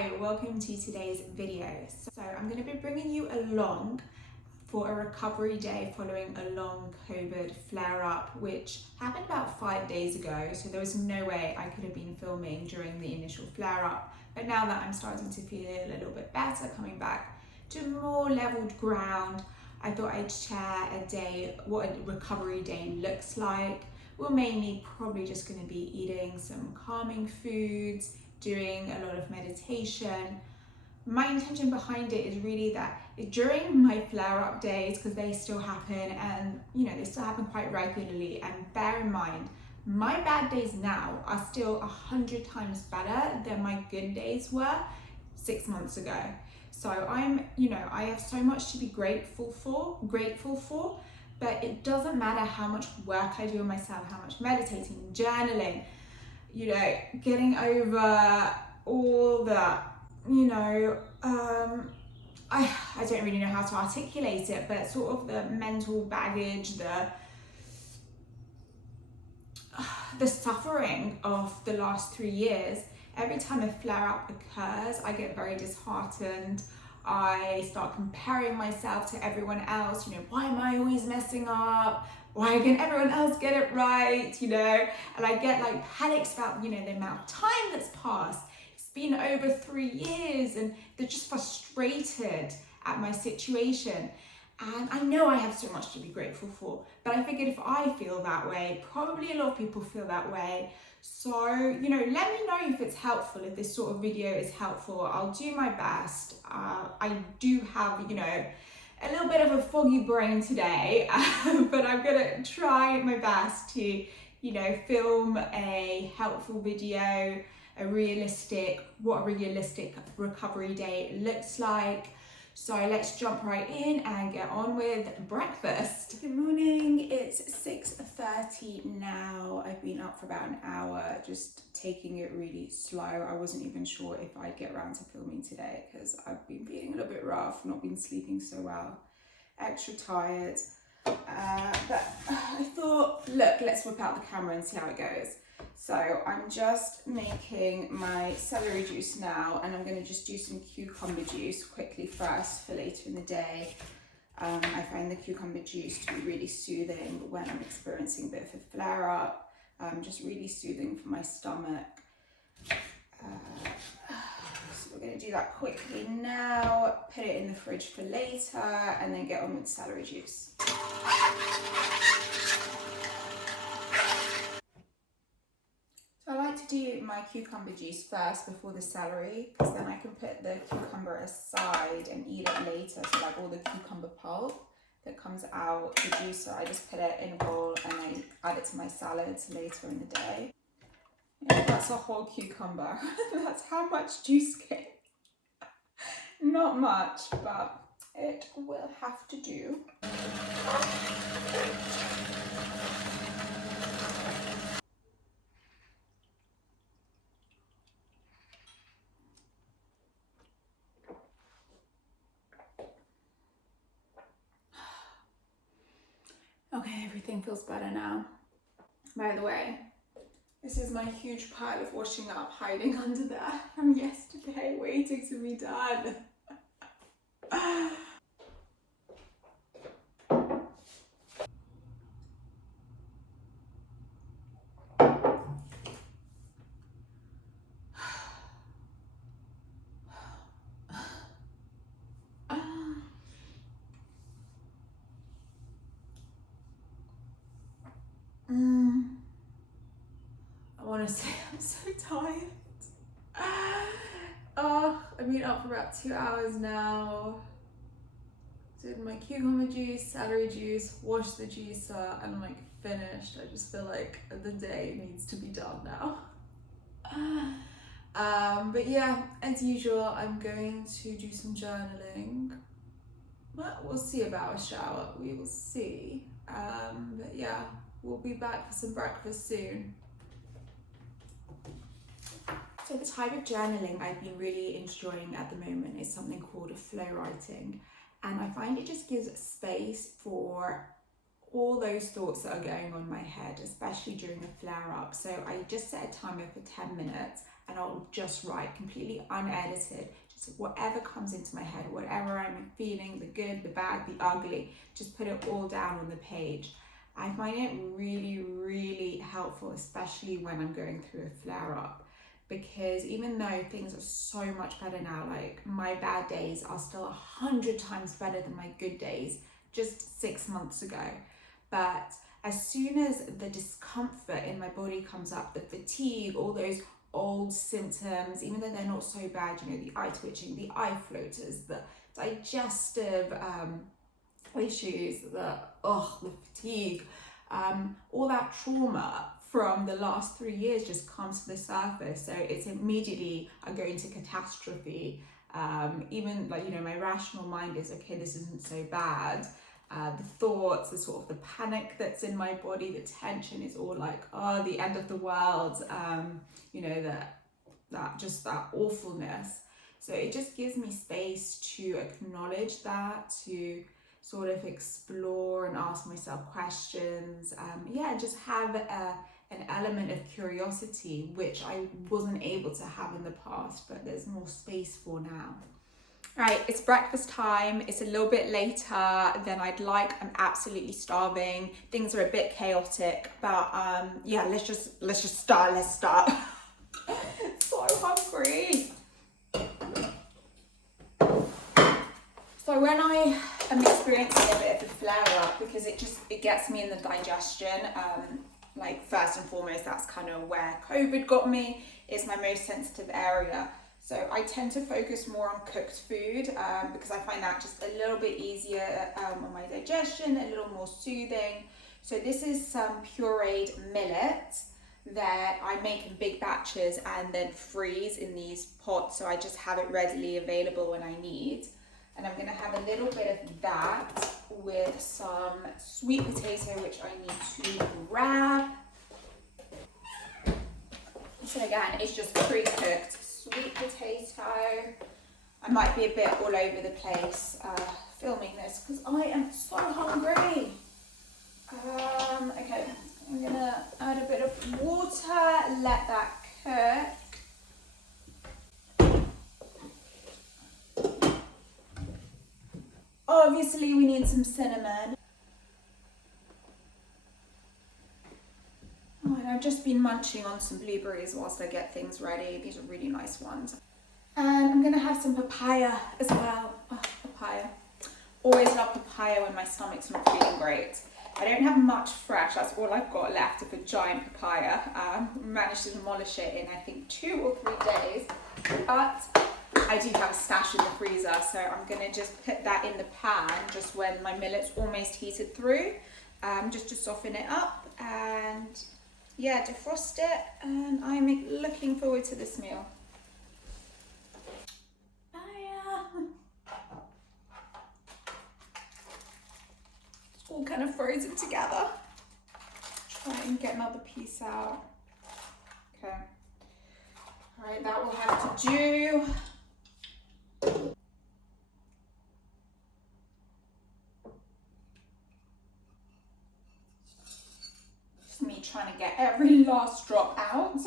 Hi, welcome to today's video. So I'm going to be bringing you along for a recovery day following a long COVID flare-up, which happened about 5 days ago. So there was no way I could have been filming during the initial flare-up. But now that I'm starting to feel a little bit better, coming back to more leveled ground, I thought I'd share what a recovery day looks like. We're mainly probably just going to be eating some calming foods, doing a lot of meditation. My intention behind it is really that during my flare-up days, because they still happen and they still happen quite regularly, and bear in mind, my bad days now are still 100 times better than my good days were 6 months ago. So I have so much to be grateful for, but it doesn't matter how much work I do on myself, how much meditating, journaling, getting over all that, I don't really know how to articulate it, but sort of the mental baggage, the suffering of the last 3 years. Every time a flare-up occurs, I get very disheartened. I start comparing myself to everyone else. Why am I always messing up? Why can everyone else get it right? And I get like panics about, the amount of time that's passed. It's been over 3 years and they're just frustrated at my situation. And I know I have so much to be grateful for, but I figured if I feel that way, probably a lot of people feel that way. So, let me know if it's helpful, if this sort of video is helpful. I'll do my best. I do have, a little bit of a foggy brain today, but I'm gonna try my best to, film a helpful video, what a realistic recovery day looks like. So let's jump right in and get on with breakfast. Good morning, it's 6:30 now. I've been up for about an hour, just taking it really slow. I wasn't even sure if I'd get around to filming today because I've been feeling a little bit rough, not been sleeping so well, extra tired. But I thought, look, let's whip out the camera and see how it goes. So I'm just making my celery juice now, and I'm going to just do some cucumber juice quickly first for later in the day. I find the cucumber juice to be really soothing when I'm experiencing a bit of a flare-up, just really soothing for my stomach. So we're going to do that quickly now, put it in the fridge for later, and then get on with celery juice. I like to do my cucumber juice first before the celery, because then I can put the cucumber aside and eat it later. So like all the cucumber pulp that comes out the juicer, I just put it in a bowl and I add it to my salads later in the day. Yeah, that's a whole cucumber. That's how much juice came. Not much, but it will have to do. Okay, everything feels better now. By the way, this is my huge pile of washing up hiding under there from yesterday, waiting to be done. I want to say I'm so tired. I've been up for about 2 hours now. Did my cucumber juice, celery juice, washed the juicer, and I'm finished. I just feel like the day needs to be done now. But yeah, as usual, I'm going to do some journaling. But we'll see about a shower. We will see. But yeah, we'll be back for some breakfast soon. So the type of journaling I've been really enjoying at the moment is something called flow writing. And I find it just gives space for all those thoughts that are going on in my head, especially during a flare-up. So I just set a timer for 10 minutes and I'll just write completely unedited, just whatever comes into my head, whatever I'm feeling, the good, the bad, the ugly, just put it all down on the page. I find it really, really helpful, especially when I'm going through a flare up, because even though things are so much better now, like my bad days are still 100 times better than my good days just 6 months ago. But as soon as the discomfort in my body comes up, the fatigue, all those old symptoms, even though they're not so bad, you know, the eye twitching, the eye floaters, the digestive issues, the fatigue, all that trauma from the last 3 years just comes to the surface. So it's immediately, I go into catastrophe. Even like, you know, my rational mind is, okay, this isn't so bad. The thoughts, the sort of the panic that's in my body, the tension is all like, oh, the end of the world, you know, that awfulness. So it just gives me space to acknowledge that, to sort of explore and ask myself questions. Just have an element of curiosity, which I wasn't able to have in the past, but there's more space for now. Right, it's breakfast time. It's a little bit later than I'd like. I'm absolutely starving. Things are a bit chaotic, but let's start. So hungry. So when I am experiencing a bit of a flare up, because it gets me in the digestion, like first and foremost, that's kind of where COVID got me. It's my most sensitive area. So I tend to focus more on cooked food because I find that just a little bit easier on my digestion, a little more soothing. So this is some pureed millet that I make in big batches and then freeze in these pots, so I just have it readily available when I need. And I'm gonna have a little bit of that with some sweet potato, which I need to grab. So again, it's just pre-cooked sweet potato. I might be a bit all over the place filming this because I am so hungry. Okay, I'm gonna add a bit of water, let that cook. Obviously we need some cinnamon. Oh, and I've just been munching on some blueberries whilst I get things ready. These are really nice ones. And I'm gonna have some papaya as well. Oh, papaya. Always love papaya when my stomach's not feeling great. I don't have much fresh, that's all I've got left of a giant papaya. Managed to demolish it in I think 2 or 3 days. But I do have a stash in the freezer, so I'm gonna just put that in the pan just when my millet's almost heated through, just to soften it up and yeah, defrost it, and I'm looking forward to this meal. It's all kind of frozen together. Try and get another piece out. Okay. All right, that will have to do. Just me trying to get every last drop out.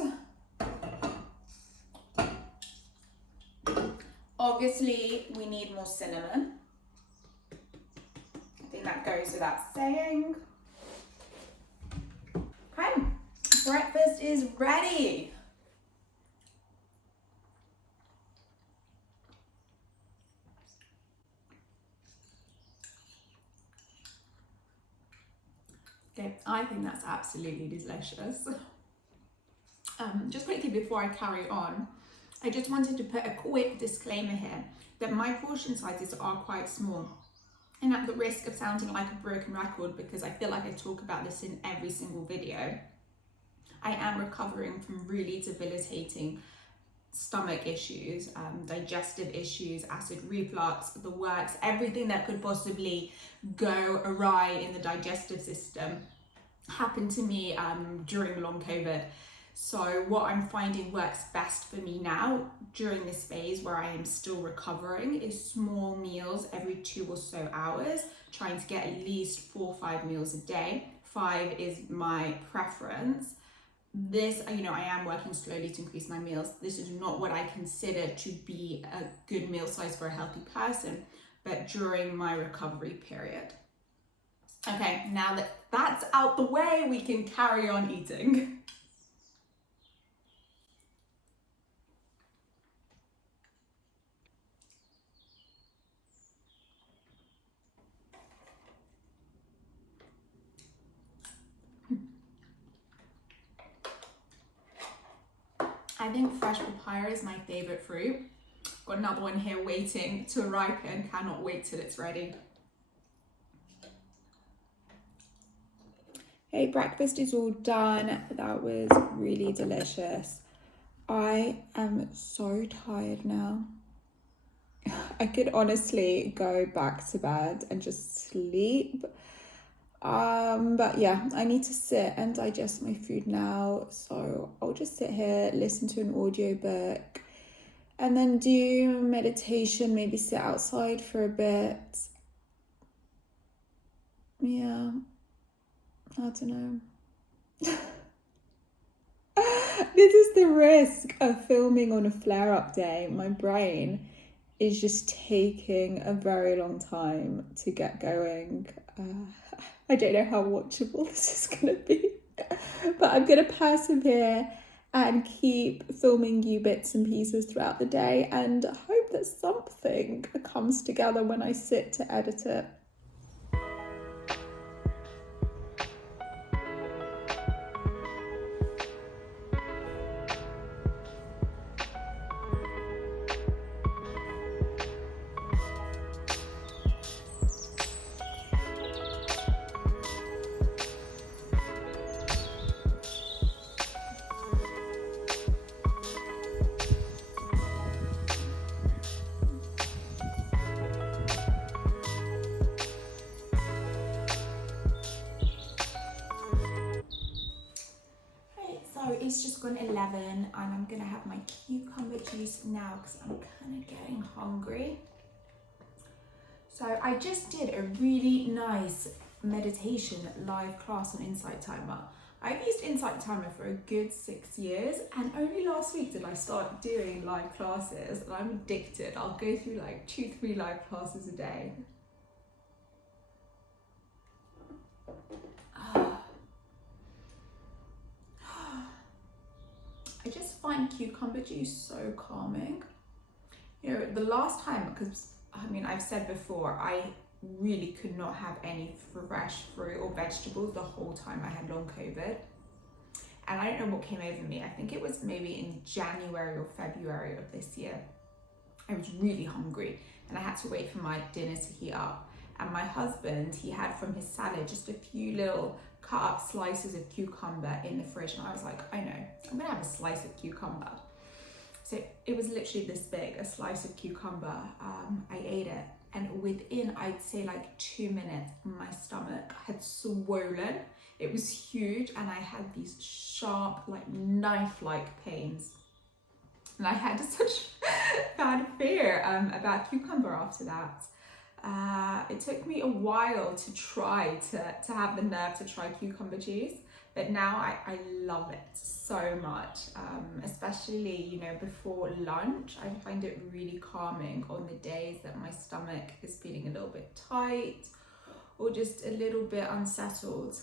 Obviously, we need more cinnamon. I think that goes without saying. Okay, breakfast is ready. Okay, I think that's absolutely delicious. Just quickly before I carry on, I just wanted to put a quick disclaimer here that my portion sizes are quite small. And at the risk of sounding like a broken record, because I feel like I talk about this in every single video, I am recovering from really debilitating stomach issues, digestive issues, acid reflux, the works, everything that could possibly go awry in the digestive system happened to me during long COVID. So what I'm finding works best for me now during this phase where I am still recovering is small meals every 2 or so hours, trying to get at least 4 or 5 meals a day. 5 is my preference. this, you know, I am working slowly to increase my meals. This is not what I consider to be a good meal size for a healthy person, but during my recovery period. Okay, now that that's out the way, we can carry on eating. I think fresh papaya is my favorite fruit. Got another one here waiting to ripen. Cannot wait till it's ready. Hey, breakfast is all done. That was really delicious. I am so tired now. I could honestly go back to bed and just sleep. But yeah, I need to sit and digest my food now. So I'll just sit here, listen to an audiobook, and then do meditation, maybe sit outside for a bit. Yeah, I don't know. This is the risk of filming on a flare-up day. My brain is just taking a very long time to get going. I don't know how watchable this is going to be, but I'm going to persevere and keep filming you bits and pieces throughout the day and hope that something comes together when I sit to edit it. So it's just gone 11 and I'm gonna have my cucumber juice now because I'm kind of getting hungry. So I just did a really nice meditation live class on Insight Timer. I've used Insight Timer for a good 6 years and only last week did I start doing live classes and I'm addicted. I'll go through like 2-3 live classes a day. I just find cucumber juice so calming. You know, the last time, because I mean, I've said before, I really could not have any fresh fruit or vegetables the whole time I had long COVID. And I don't know what came over me. I think it was maybe in January or February of this year. I was really hungry and I had to wait for my dinner to heat up. And my husband, he had from his salad just a few little cut up slices of cucumber in the fridge. And I was like, I know, I'm gonna have a slice of cucumber. So it was literally this big, a slice of cucumber. I ate it and within, I'd say like 2 minutes, my stomach had swollen. It was huge and I had these sharp, like knife-like pains. And I had such bad fear about cucumber after that. It took me a while to try to have the nerve to try cucumber juice, but now I love it so much, especially, you know, before lunch. I find it really calming on the days that my stomach is feeling a little bit tight or just a little bit unsettled.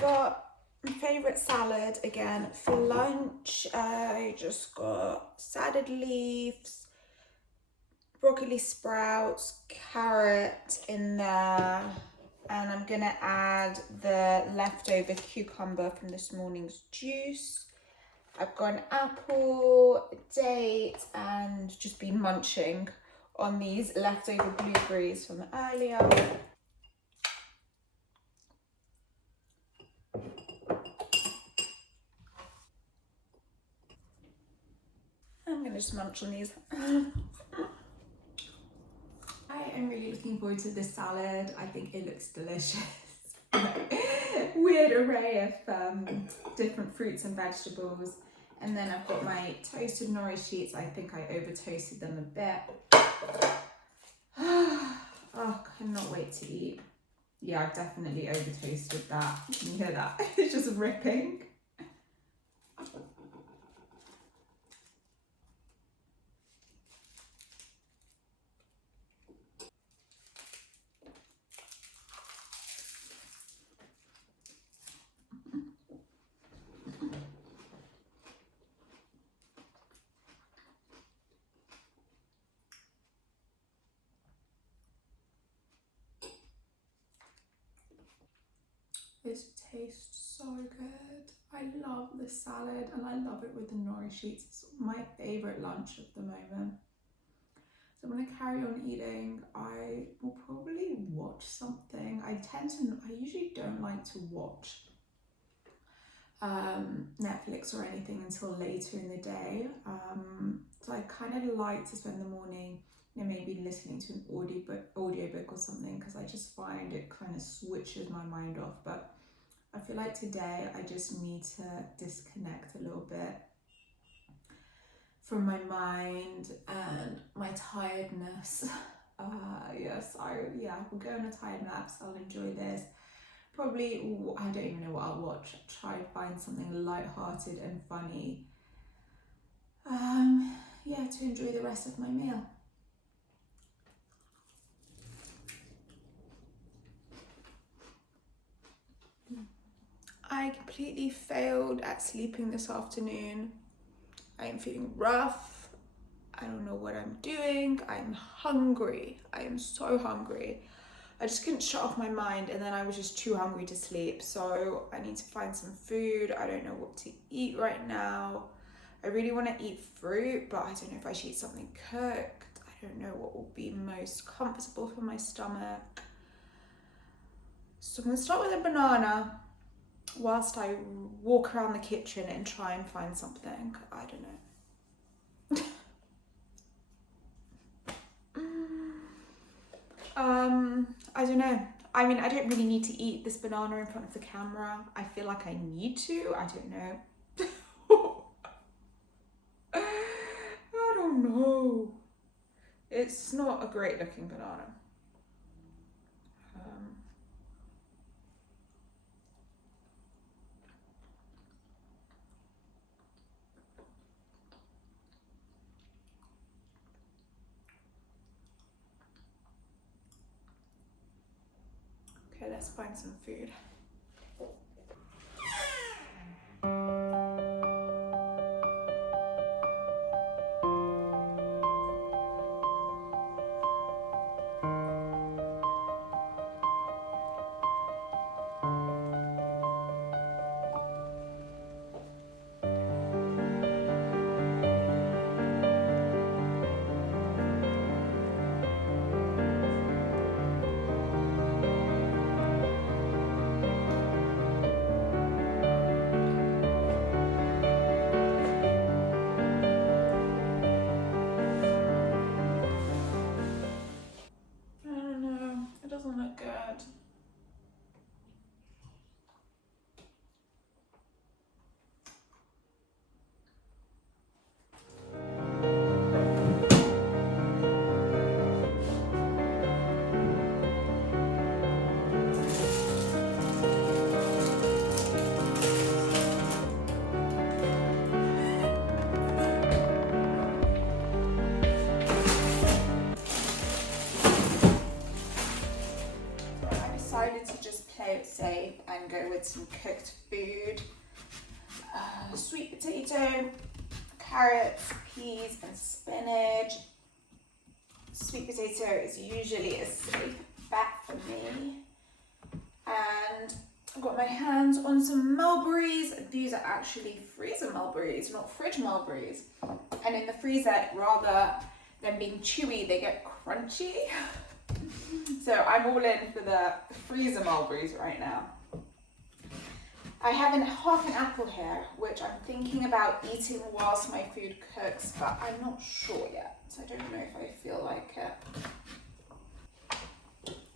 Got my favourite salad again for lunch. I just got salad leaves, broccoli sprouts, carrot in there, and I'm gonna add the leftover cucumber from this morning's juice. I've got an apple, a date, and just been munching on these leftover blueberries from earlier. I'm gonna just munch on these. I am really looking forward to this salad. I think it looks delicious. weird array of different fruits and vegetables. And then I've got my toasted nori sheets. I think I over toasted them a bit. Oh, cannot wait to eat. Yeah, I've definitely over toasted that. Can you hear that? It's just ripping. This tastes so good. I love the salad and I love it with the nori sheets. It's my favourite lunch at the moment. So I'm going to carry on eating. I will probably watch something. I usually don't like to watch Netflix or anything until later in the day. So I kind of like to spend the morning, maybe listening to an audiobook or something, because I just find it kind of switches my mind off. But I feel like today I just need to disconnect a little bit from my mind and my tiredness. We'll go on a tired nap, so I'll enjoy this. Probably, I don't even know what I'll watch. Try to find something light-hearted and funny. To enjoy the rest of my meal. I completely failed at sleeping this afternoon. I am feeling rough. I don't know what I'm doing. I'm hungry. I am so hungry. I just couldn't shut off my mind, and then I was just too hungry to sleep. So I need to find some food. I don't know what to eat right now. I really want to eat fruit, but I don't know if I should eat something cooked. I don't know what will be most comfortable for my stomach. So I'm going to start with a banana whilst I walk around the kitchen and try and find something. I don't know. I don't know. I mean, I don't really need to eat this banana in front of the camera. I feel like I need to. I don't know. I don't know. It's not a great looking banana. Okay, let's find some food. To just play it safe and go with some cooked food. Sweet potato, carrots, peas and spinach. Sweet potato is usually a safe bet for me. And I've got my hands on some mulberries. These are actually freezer mulberries, not fridge mulberries. And in the freezer, rather than being chewy, they get crunchy. So I'm all in for the freezer mulberries right now. I have half an apple here, which I'm thinking about eating whilst my food cooks, but I'm not sure yet. So I don't know if I feel like it.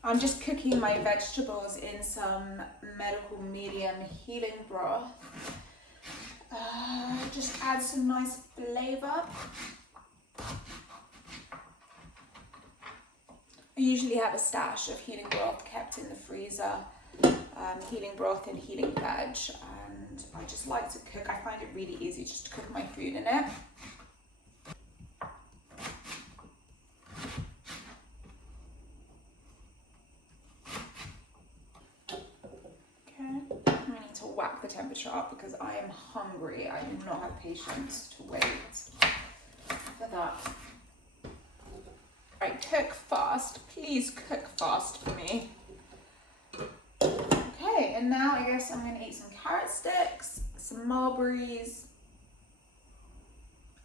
I'm just cooking my vegetables in some medical medium healing broth. Just add some nice flavor. I usually have a stash of healing broth kept in the freezer, healing broth and healing veg, and I just like to cook. I find it really easy just to cook my food in it. Whack the temperature up because I am hungry. I do not have patience to wait for that. Right, cook fast. Please cook fast for me. Okay, and now I guess I'm going to eat some carrot sticks, some mulberries,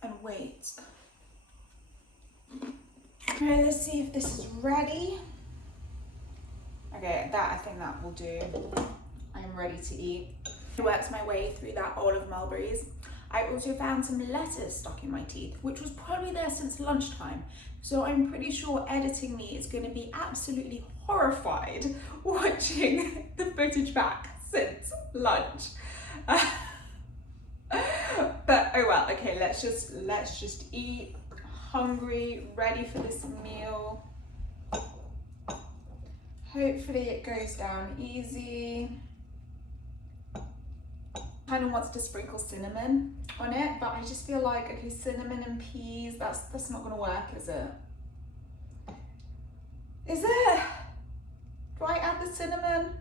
and wait. Okay, let's see if this is ready. Okay, I think that will do. I'm ready to eat. I worked my way through that olive mulberries. I also found some lettuce stuck in my teeth, which was probably there since lunchtime. So I'm pretty sure editing me is going to be absolutely horrified watching the footage back since lunch. But oh well, okay, let's just eat. Hungry, ready for this meal. Hopefully it goes down easy. Kind of wants to sprinkle cinnamon on it, but I just feel like, okay, cinnamon and peas, that's not gonna work, is it? Is it? Do I add the cinnamon?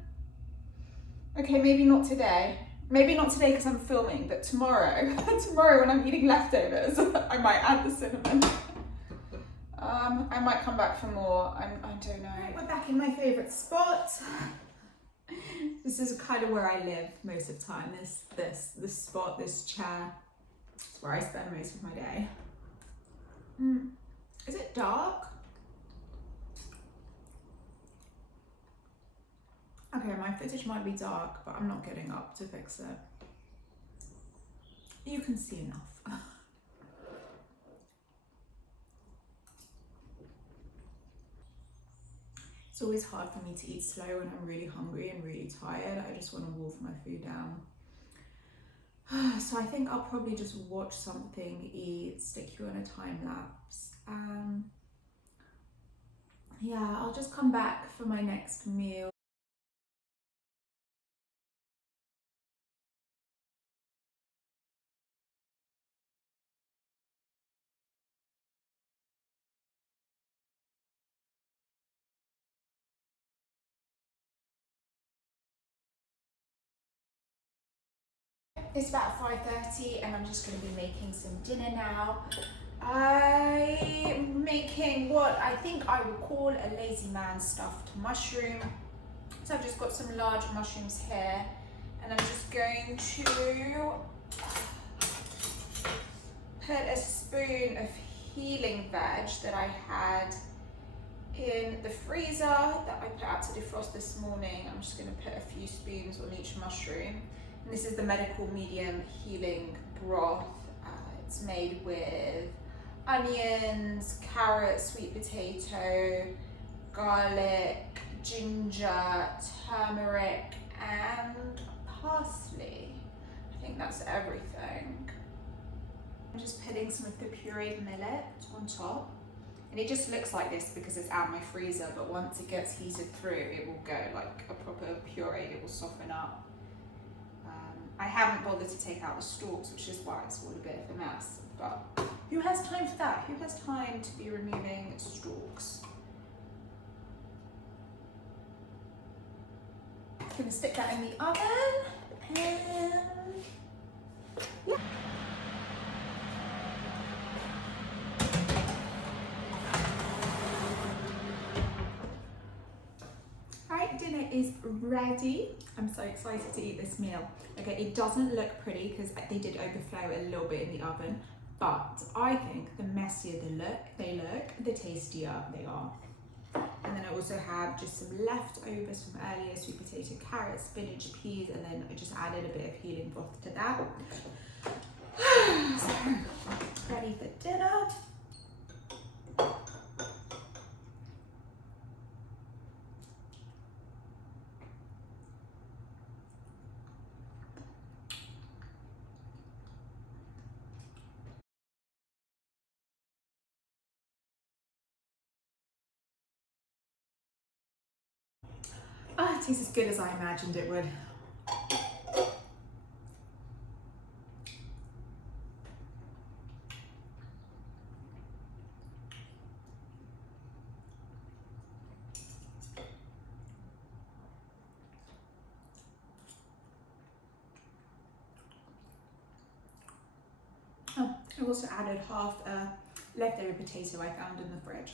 Okay, maybe not today. Maybe not today because I'm filming, but tomorrow, tomorrow when I'm eating leftovers, I might add the cinnamon. I might come back for more, I don't know. Right, we're back in my favorite spot. This is kind of where I live most of the time. This spot, this chair, it's where I spend most of my day. Is it dark? Okay, my footage might be dark, but I'm not getting up to fix it. You can see enough. It's always hard for me to eat slow when I'm really hungry and really tired. I just want to wolf my food down. So I think I'll probably just watch something, eat, stick you on a time lapse. Yeah, I'll just come back for my next meal. It's about 5:30 and I'm just going to be making some dinner now. I'm making what I think I would call a lazy man stuffed mushroom. So I've just got some large mushrooms here and I'm just going to put a spoon of healing veg that I had in the freezer that I put out to defrost this morning. I'm just going to put a few spoons on each mushroom. And this is the medical medium healing broth. It's made with onions, carrots, sweet potato, garlic, ginger, turmeric, and parsley. I think that's everything. I'm just putting some of the pureed millet on top. And it just looks like this because it's out of my freezer, but once it gets heated through, it will go like a proper pureed, it will soften up. I haven't bothered to take out the stalks, which is why it's all a bit of a mess, but who has time for that? Who has time to be removing stalks? I'm gonna stick that in the oven, and yeah. Right, dinner is ready. I'm so excited to eat this meal. Okay, it doesn't look pretty because they did overflow a little bit in the oven, but I think the messier they look, the tastier they are. And then I also have just some leftovers from earlier, sweet potato, carrots, spinach, peas, and then I just added a bit of healing broth to that. So, ready for dinner. Ah, it tastes as good as I imagined it would. Oh, I also added half a leftover potato I found in the fridge.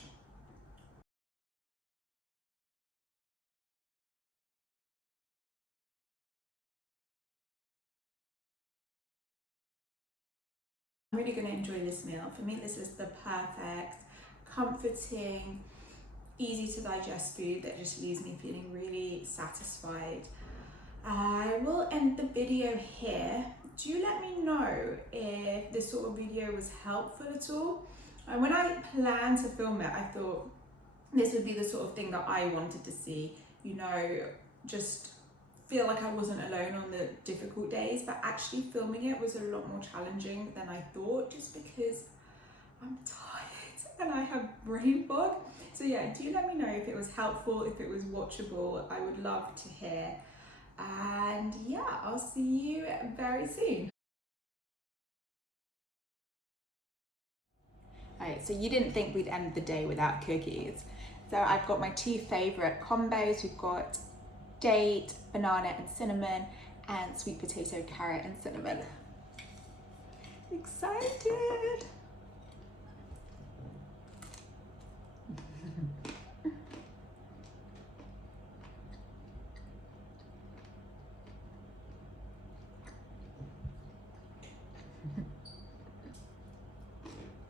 I'm really going to enjoy this meal. For me, this is the perfect, comforting, easy to digest food that just leaves me feeling really satisfied. I will end the video here. Do let me know if this sort of video was helpful at all. And when I planned to film it, I thought this would be the sort of thing that I wanted to see, you know, just feel like I wasn't alone on the difficult days, but actually filming it was a lot more challenging than I thought, just because I'm tired and I have brain fog. So yeah, do let me know if it was helpful, if it was watchable. I would love to hear. And yeah, I'll see you very soon. Alright, so you didn't think we'd end the day without cookies. So I've got my two favourite combos. We've got date, banana and cinnamon, and sweet potato, carrot and cinnamon. Excited!